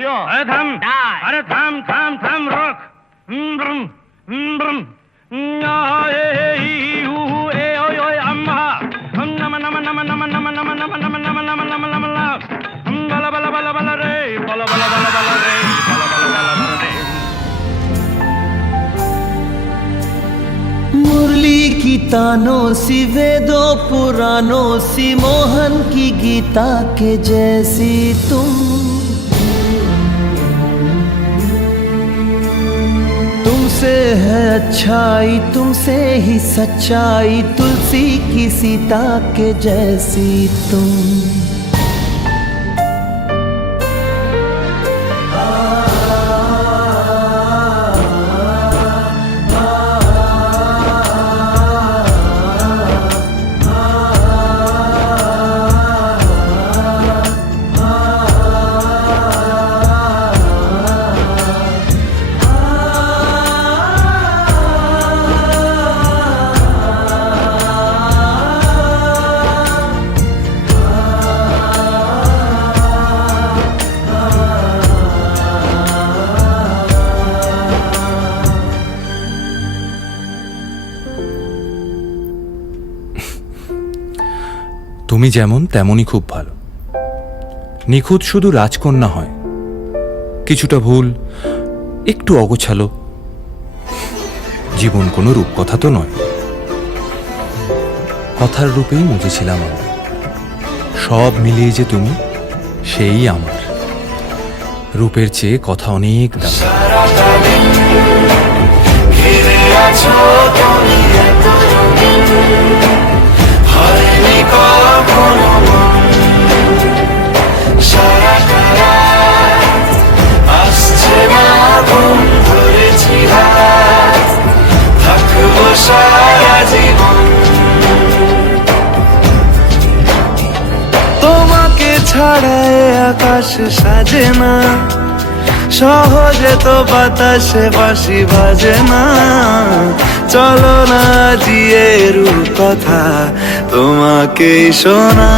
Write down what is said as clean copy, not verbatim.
ভাইও থাম, ডাই। আরে থাম থাম থাম, রক। मुरली की तानों सी वेदों पुराणों सी मोहन की गीता के जैसी तुमसे है अच्छाई तुमसे ही सच्चाई तुलसी की सीता के जैसी तुम। তুমি যেমন তেমনই খুব ভালো। নিখুঁত শুধু রাজকন্যা হয়, কিছুটা ভুল, একটু অগোছালো। জীবন কোনো রূপকথা তো নয়, কথার রূপেই মজেছিলাম আমি। সব মিলিয়ে যে তুমি, সেই আমার। রূপের চেয়ে কথা অনেক দাম। তোমাকে ছাড়া আকাশ সাজে না, সহজে তো বাতাসে বাঁশি বাজে না। চলো না জিয়ে রূপ কথা তোমাকেই শোনা।